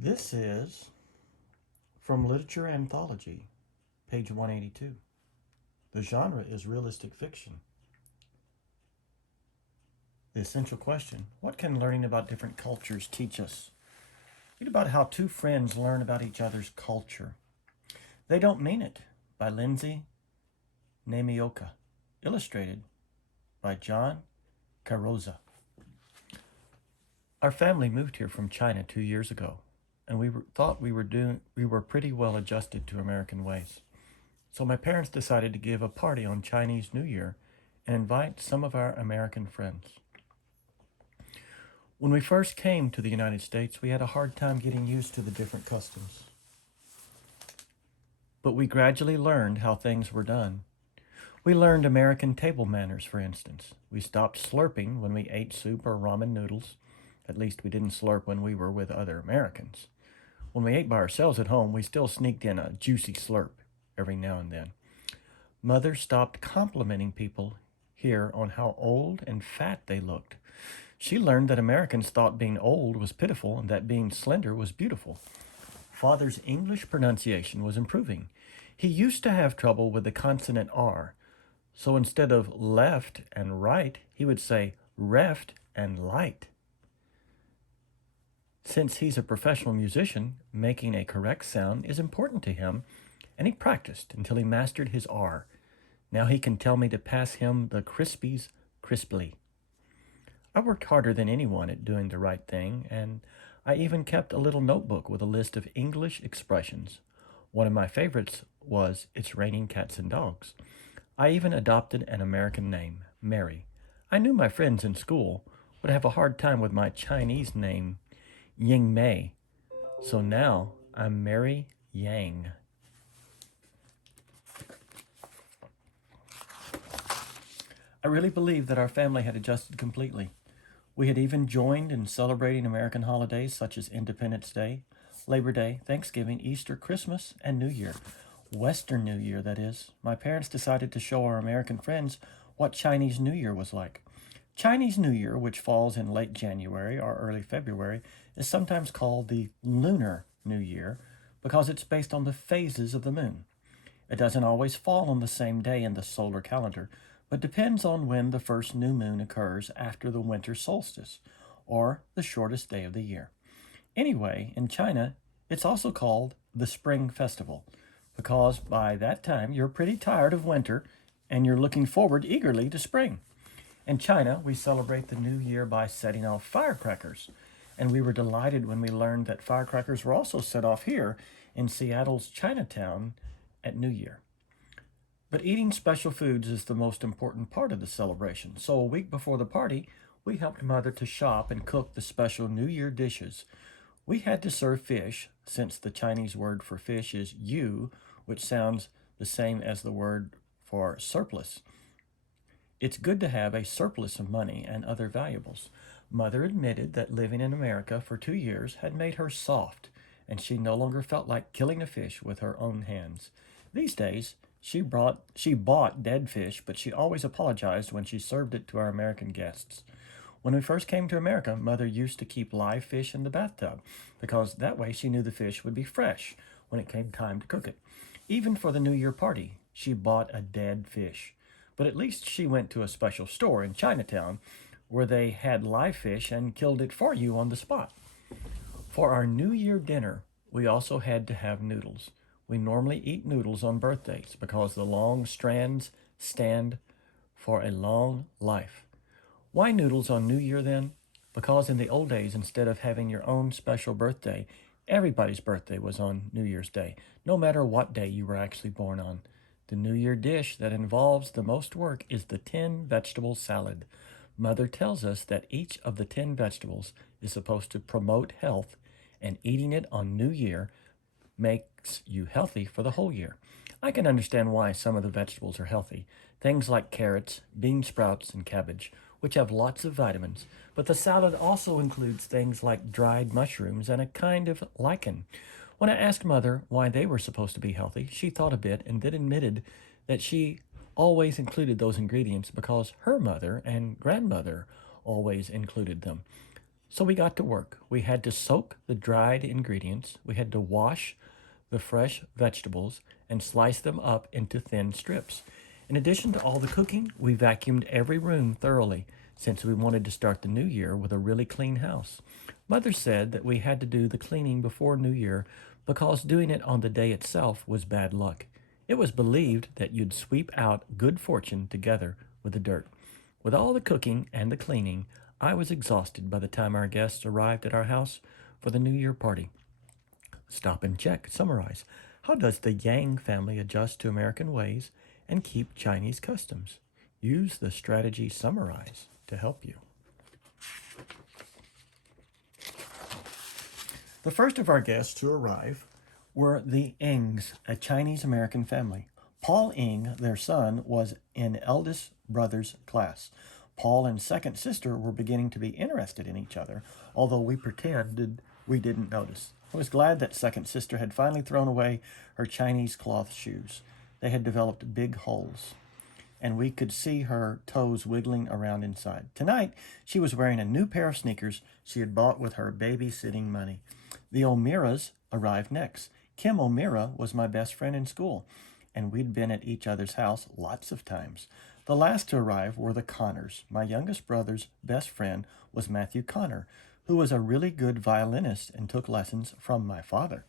This is from Literature Anthology, page 182. The genre is realistic fiction. The essential question: what can learning about different cultures teach us? Read about how two friends learn about each other's culture. They Don't Mean It by Lindsay Namioka. Illustrated by John Carroza. Our family moved here from China 2 years ago, and thought we were pretty well adjusted to American ways. So my parents decided to give a party on Chinese New Year and invite some of our American friends. When we first came to the United States, we had a hard time getting used to the different customs. But we gradually learned how things were done. We learned American table manners, for instance. We stopped slurping when we ate soup or ramen noodles. At least we didn't slurp when we were with other Americans. When we ate by ourselves at home, we still sneaked in a juicy slurp every now and then. Mother stopped complimenting people here on how old and fat they looked. She learned that Americans thought being old was pitiful and that being slender was beautiful. Father's English pronunciation was improving. He used to have trouble with the consonant R, so instead of left and right, he would say reft and light. Since he's a professional musician, making a correct sound is important to him, and he practiced until he mastered his R. Now he can tell me to pass him the Crispies crisply. I worked harder than anyone at doing the right thing, and I even kept a little notebook with a list of English expressions. One of my favorites was "It's raining cats and dogs." I even adopted an American name, Mary. I knew my friends in school would have a hard time with my Chinese name, Ying Mei. So now I'm Mary Yang. I really believe that our family had adjusted completely. We had even joined in celebrating American holidays such as Independence Day, Labor Day, Thanksgiving, Easter, Christmas, and New Year. Western New Year, that is. My parents decided to show our American friends what Chinese New Year was like. Chinese New Year, which falls in late January or early February, is sometimes called the Lunar New Year because it's based on the phases of the moon. It doesn't always fall on the same day in the solar calendar, but depends on when the first new moon occurs after the winter solstice, or the shortest day of the year. Anyway, in China, it's also called the Spring Festival, because by that time you're pretty tired of winter and you're looking forward eagerly to spring. In China, we celebrate the new year by setting off firecrackers, and we were delighted when we learned that firecrackers were also set off here in Seattle's Chinatown at New Year. But eating special foods is the most important part of the celebration, so a week before the party, we helped Mother to shop and cook the special New Year dishes. We had to serve fish, since the Chinese word for fish is yu, which sounds the same as the word for surplus. It's good to have a surplus of money and other valuables. Mother admitted that living in America for 2 years had made her soft, and she no longer felt like killing a fish with her own hands. These days, she bought dead fish, but she always apologized when she served it to our American guests. When we first came to America, Mother used to keep live fish in the bathtub because that way she knew the fish would be fresh when it came time to cook it. Even for the New Year party, she bought a dead fish. But at least she went to a special store in Chinatown where they had live fish and killed it for you on the spot. For our New Year dinner, we also had to have noodles. We normally eat noodles on birthdays because the long strands stand for a long life. Why noodles on New Year then? Because in the old days, instead of having your own special birthday, everybody's birthday was on New Year's Day, no matter what day you were actually born on. The New Year dish that involves the most work is the 10 vegetable salad. Mother tells us that each of the 10 vegetables is supposed to promote health, and eating it on New Year makes you healthy for the whole year. I can understand why some of the vegetables are healthy. Things like carrots, bean sprouts, and cabbage, which have lots of vitamins. But the salad also includes things like dried mushrooms and a kind of lichen. When I asked Mother why they were supposed to be healthy, she thought a bit and then admitted that she always included those ingredients because her mother and grandmother always included them. So we got to work. We had to soak the dried ingredients, we had to wash the fresh vegetables, and slice them up into thin strips. In addition to all the cooking, we vacuumed every room thoroughly since we wanted to start the new year with a really clean house. Mother said that we had to do the cleaning before New Year because doing it on the day itself was bad luck. It was believed that you'd sweep out good fortune together with the dirt. With all the cooking and the cleaning, I was exhausted by the time our guests arrived at our house for the New Year party. Stop and check, summarize. How does the Yang family adjust to American ways and keep Chinese customs? Use the strategy summarize to help you. The first of our guests to arrive were the Ngs, a Chinese American family. Paul Ng, their son, was in eldest brother's class. Paul and second sister were beginning to be interested in each other, although we pretended we didn't notice. I was glad that second sister had finally thrown away her Chinese cloth shoes. They had developed big holes, and we could see her toes wiggling around inside. Tonight, she was wearing a new pair of sneakers she had bought with her babysitting money. The O'Mearas arrived next. Kim O'Meara was my best friend in school, and we'd been at each other's house lots of times. The last to arrive were the Connors. My youngest brother's best friend was Matthew Connor, who was a really good violinist and took lessons from my father.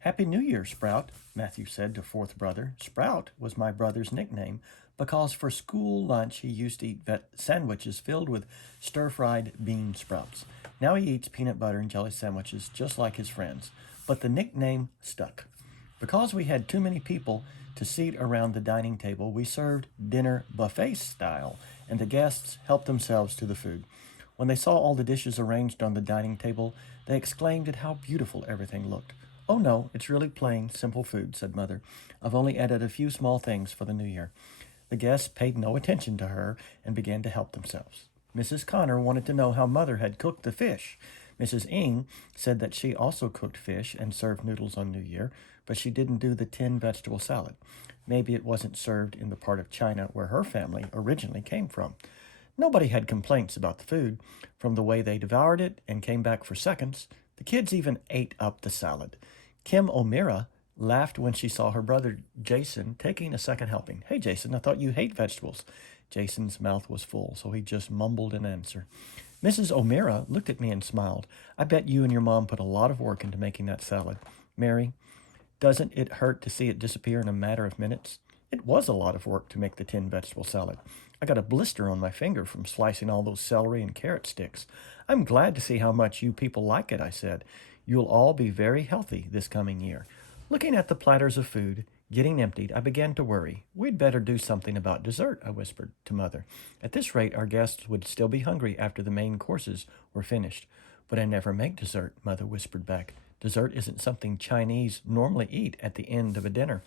"Happy New Year, Sprout," Matthew said to fourth brother. Sprout was my brother's nickname because for school lunch he used to eat sandwiches filled with stir-fried bean sprouts. Now he eats peanut butter and jelly sandwiches just like his friends, but the nickname stuck. Because we had too many people to seat around the dining table, we served dinner buffet style, and the guests helped themselves to the food. When they saw all the dishes arranged on the dining table, they exclaimed at how beautiful everything looked. "Oh no, it's really plain, simple food," said Mother. "I've only added a few small things for the new year." The guests paid no attention to her and began to help themselves. Mrs. Connor wanted to know how Mother had cooked the fish. Mrs. Ng said that she also cooked fish and served noodles on New Year, but she didn't do the tin vegetable salad. Maybe it wasn't served in the part of China where her family originally came from. Nobody had complaints about the food, from the way they devoured it and came back for seconds. The kids even ate up the salad. Kim O'Meara laughed when she saw her brother Jason taking a second helping. "Hey, Jason, I thought you hate vegetables." Jason's mouth was full, so he just mumbled an answer. Mrs. O'Meara looked at me and smiled. "I bet you and your mom put a lot of work into making that salad. Mary, doesn't it hurt to see it disappear in a matter of minutes?" It was a lot of work to make the tin vegetable salad. I got a blister on my finger from slicing all those celery and carrot sticks. "I'm glad to see how much you people like it," I said. "You'll all be very healthy this coming year." Looking at the platters of food getting emptied, I began to worry. "We'd better do something about dessert," I whispered to Mother. At this rate, our guests would still be hungry after the main courses were finished. "But I never make dessert," Mother whispered back. "Dessert isn't something Chinese normally eat at the end of a dinner."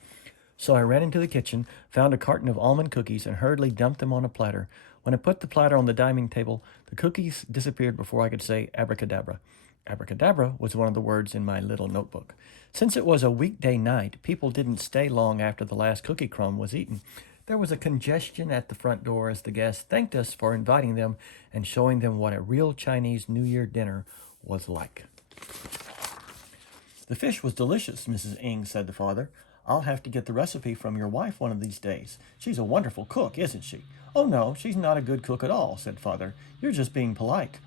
So I ran into the kitchen, found a carton of almond cookies, and hurriedly dumped them on a platter. When I put the platter on the dining table, the cookies disappeared before I could say abracadabra. Abracadabra was one of the words in my little notebook. Since it was a weekday night, people didn't stay long after the last cookie crumb was eaten. There was a congestion at the front door as the guests thanked us for inviting them and showing them what a real Chinese New Year dinner was like. "The fish was delicious," Mrs. Ng said to Father. "I'll have to get the recipe from your wife one of these days. She's a wonderful cook, isn't she?" "Oh, no, she's not a good cook at all," said Father. "You're just being polite."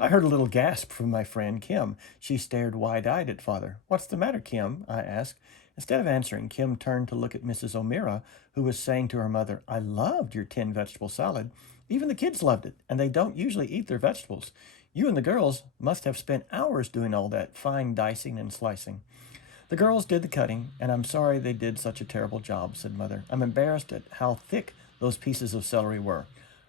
I heard a little gasp from my friend Kim. She stared wide-eyed at Father. "What's the matter, Kim?" I asked. Instead of answering, Kim turned to look at Mrs. O'Meara, who was saying to her mother, "I loved your tin vegetable salad. Even the kids loved it, and they don't usually eat their vegetables. You and the girls must have spent hours doing all that fine dicing and slicing." "The girls did the cutting, and I'm sorry they did such a terrible job," said Mother. "I'm embarrassed at how thick those pieces of celery were."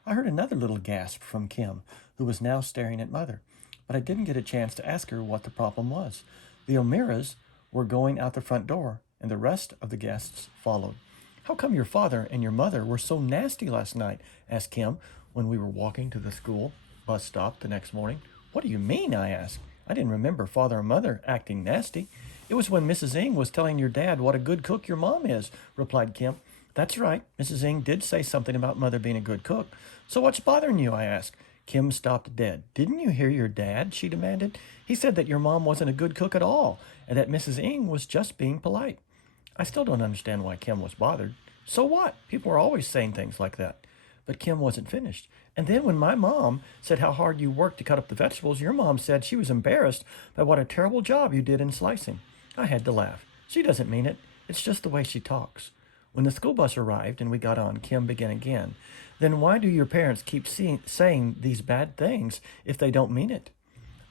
I heard another little gasp from Kim, who was now staring at Mother, but I didn't get a chance to ask her what the problem was. The O'Mearas were going out the front door, and the rest of the guests followed. "How come your father and your mother were so nasty last night?" asked Kim when we were walking to the school bus stop the next morning. "What do you mean?" I asked. "I didn't remember Father and Mother acting nasty." "It was when Mrs. Ng was telling your dad what a good cook your mom is," replied Kim. "That's right. Mrs. Ng did say something about Mother being a good cook. So what's bothering you?" I asked. Kim stopped dead. "Didn't you hear your dad?" she demanded. "He said that your mom wasn't a good cook at all, and that Mrs. Ing was just being polite." I still don't understand why Kim was bothered. So what? People are always saying things like that. But Kim wasn't finished. "And then when my mom said how hard you worked to cut up the vegetables, your mom said she was embarrassed by what a terrible job you did in slicing." I had to laugh. She doesn't mean it. It's just the way she talks. When the school bus arrived and we got on, Kim began again. "Then why do your parents keep saying these bad things if they don't mean it?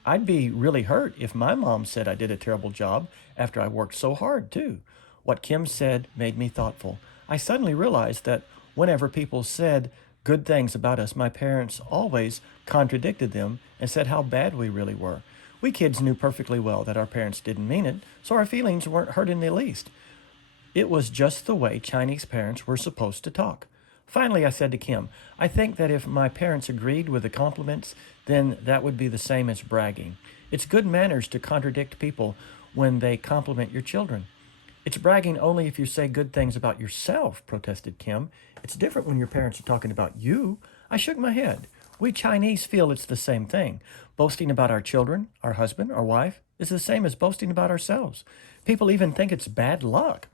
I'd be really hurt if my mom said I did a terrible job after I worked so hard, too." What Kim said made me thoughtful. I suddenly realized that whenever people said good things about us, my parents always contradicted them and said how bad we really were. We kids knew perfectly well that our parents didn't mean it, so our feelings weren't hurt in the least. It was just the way Chinese parents were supposed to talk. Finally, I said to Kim, "I think that if my parents agreed with the compliments, then that would be the same as bragging. It's good manners to contradict people when they compliment your children." "It's bragging only if you say good things about yourself," protested Kim. "It's different when your parents are talking about you." I shook my head. We Chinese feel it's the same thing. Boasting about our children, our husband, our wife, is the same as boasting about ourselves. People even think it's bad luck.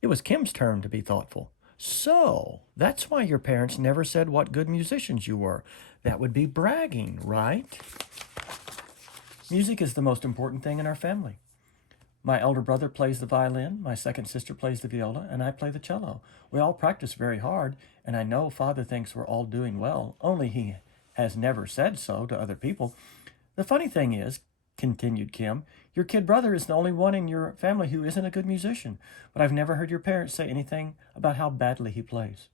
It was Kim's turn to be thoughtful. "So, that's why your parents never said what good musicians you were. That would be bragging, right?" Music is the most important thing in our family. My elder brother plays the violin, my second sister plays the viola, and I play the cello. We all practice very hard, and I know Father thinks we're all doing well, only he has never said so to other people. "The funny thing is," continued Kim, "your kid brother is the only one in your family who isn't a good musician, but I've never heard your parents say anything about how badly he plays."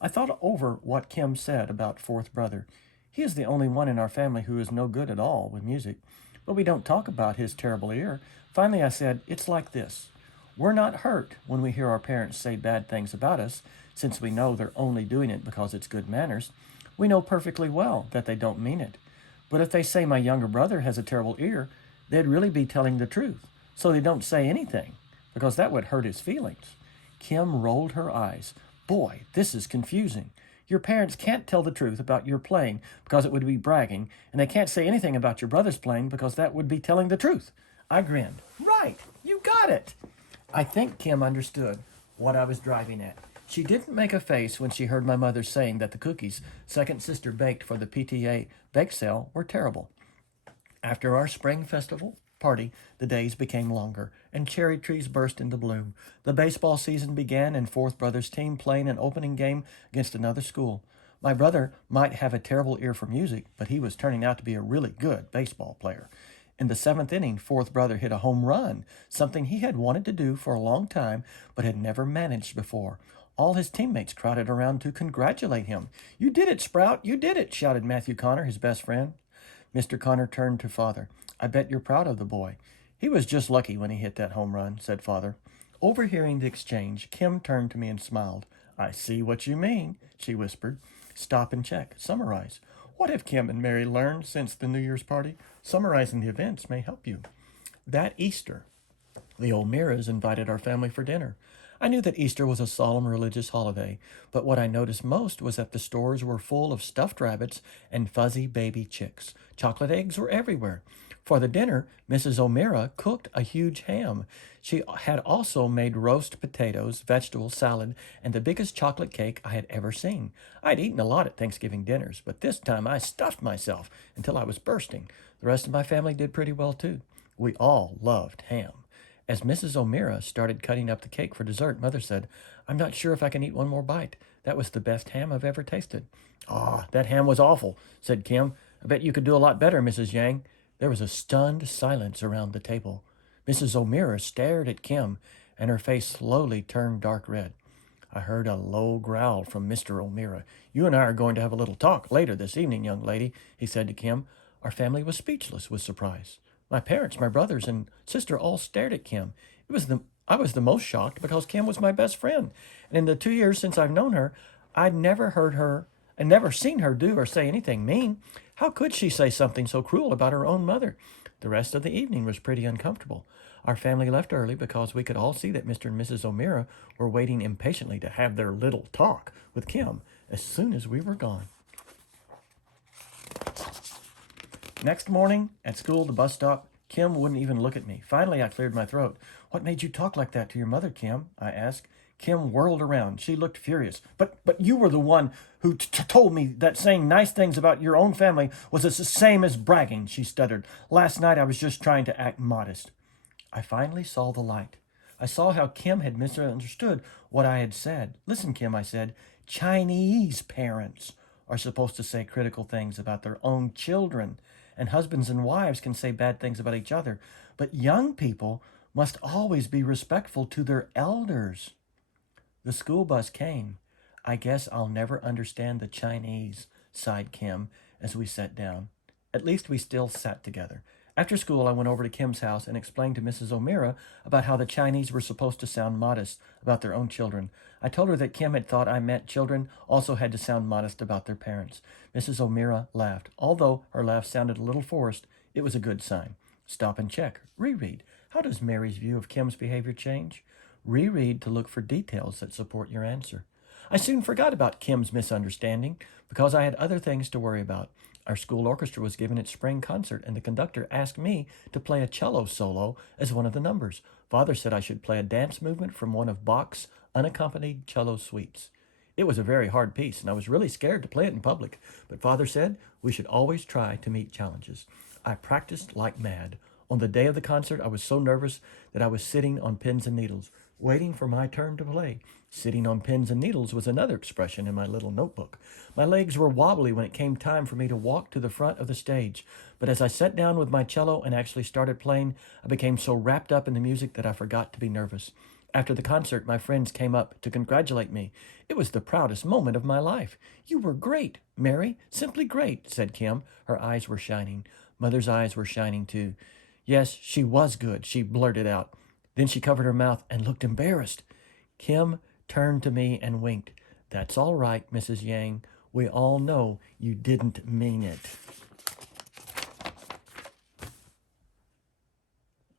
I thought over what Kim said about fourth brother. He is the only one in our family who is no good at all with music, but we don't talk about his terrible ear. Finally, I said, "It's like this. We're not hurt when we hear our parents say bad things about us, since we know they're only doing it because it's good manners. We know perfectly well that they don't mean it. But if they say my younger brother has a terrible ear, they'd really be telling the truth. So they don't say anything, because that would hurt his feelings." Kim rolled her eyes. "Boy, this is confusing. Your parents can't tell the truth about your playing because it would be bragging, and they can't say anything about your brother's playing because that would be telling the truth." I grinned. "Right, you got it." I think Kim understood what I was driving at. She didn't make a face when she heard my mother saying that the cookies second sister baked for the PTA bake sale were terrible. After our spring festival party, the days became longer, and cherry trees burst into bloom. The baseball season began, and fourth brother's team playing an opening game against another school. My brother might have a terrible ear for music, but he was turning out to be a really good baseball player. In the seventh inning, fourth brother hit a home run, something he had wanted to do for a long time but had never managed before. All his teammates crowded around to congratulate him. "You did it, Sprout! You did it!" shouted Matthew Connor, his best friend. Mr. Connor turned to Father. "I bet you're proud of the boy." "He was just lucky when he hit that home run," said Father. Overhearing the exchange, Kim turned to me and smiled. "I see what you mean," she whispered. "Stop and check. Summarize. What have Kim and Mary learned since the New Year's party? Summarizing the events may help you." That Easter, the O'Mearas invited our family for dinner. I knew that Easter was a solemn religious holiday, but what I noticed most was that the stores were full of stuffed rabbits and fuzzy baby chicks. Chocolate eggs were everywhere. For the dinner, Mrs. O'Meara cooked a huge ham. She had also made roast potatoes, vegetable salad, and the biggest chocolate cake I had ever seen. I'd eaten a lot at Thanksgiving dinners, but this time I stuffed myself until I was bursting. The rest of my family did pretty well, too. We all loved ham. As Mrs. O'Meara started cutting up the cake for dessert, Mother said, "I'm not sure if I can eat one more bite. That was the best ham I've ever tasted." "Ah, that ham was awful," said Kim. "I bet you could do a lot better, Mrs. Yang." There was a stunned silence around the table. Mrs. O'Meara stared at Kim, and her face slowly turned dark red. I heard a low growl from Mr. O'Meara. "You and I are going to have a little talk later this evening, young lady," he said to Kim. Our family was speechless with surprise. My parents, my brothers, and sister all stared at Kim. I was the most shocked because Kim was my best friend. And in the 2 years since I've known her, I'd never heard her and never seen her do or say anything mean. How could she say something so cruel about her own mother? The rest of the evening was pretty uncomfortable. Our family left early because we could all see that Mr. and Mrs. O'Meara were waiting impatiently to have their little talk with Kim as soon as we were gone. Next morning, at school, the bus stop, Kim wouldn't even look at me. Finally, I cleared my throat. "What made you talk like that to your mother, Kim?" I asked. Kim whirled around. She looked furious. But you were the one who told me that saying nice things about your own family was the same as bragging," she stuttered. "Last night I was just trying to act modest." I finally saw the light. I saw how Kim had misunderstood what I had said. "Listen, Kim," I said, "Chinese parents are supposed to say critical things about their own children, and husbands and wives can say bad things about each other, but young people must always be respectful to their elders." The school bus came. "I guess I'll never understand the Chinese," sighed Kim as we sat down. At least we still sat together. After school, I went over to Kim's house and explained to Mrs. O'Meara about how the Chinese were supposed to sound modest about their own children. I told her that Kim had thought I meant children also had to sound modest about their parents. Mrs. O'Meara laughed. Although her laugh sounded a little forced, it was a good sign. Stop and check. Reread. How does Mary's view of Kim's behavior change? Reread to look for details that support your answer. I soon forgot about Kim's misunderstanding because I had other things to worry about. Our school orchestra was giving its spring concert, and the conductor asked me to play a cello solo as one of the numbers. Father said I should play a dance movement from one of Bach's unaccompanied cello suites. It was a very hard piece, and I was really scared to play it in public, but Father said we should always try to meet challenges. I practiced like mad. On the day of the concert, I was so nervous that I was sitting on pins and needles, waiting for my turn to play. Sitting on pins and needles was another expression in my little notebook. My legs were wobbly when it came time for me to walk to the front of the stage, but as I sat down with my cello and actually started playing, I became so wrapped up in the music that I forgot to be nervous. After the concert, my friends came up to congratulate me. It was the proudest moment of my life. "You were great, Mary, simply great," said Kim. Her eyes were shining. Mother's eyes were shining too. "Yes, she was good," she blurted out. Then she covered her mouth and looked embarrassed. Kim turned to me and winked. "That's all right, Mrs. Yang. We all know you didn't mean it."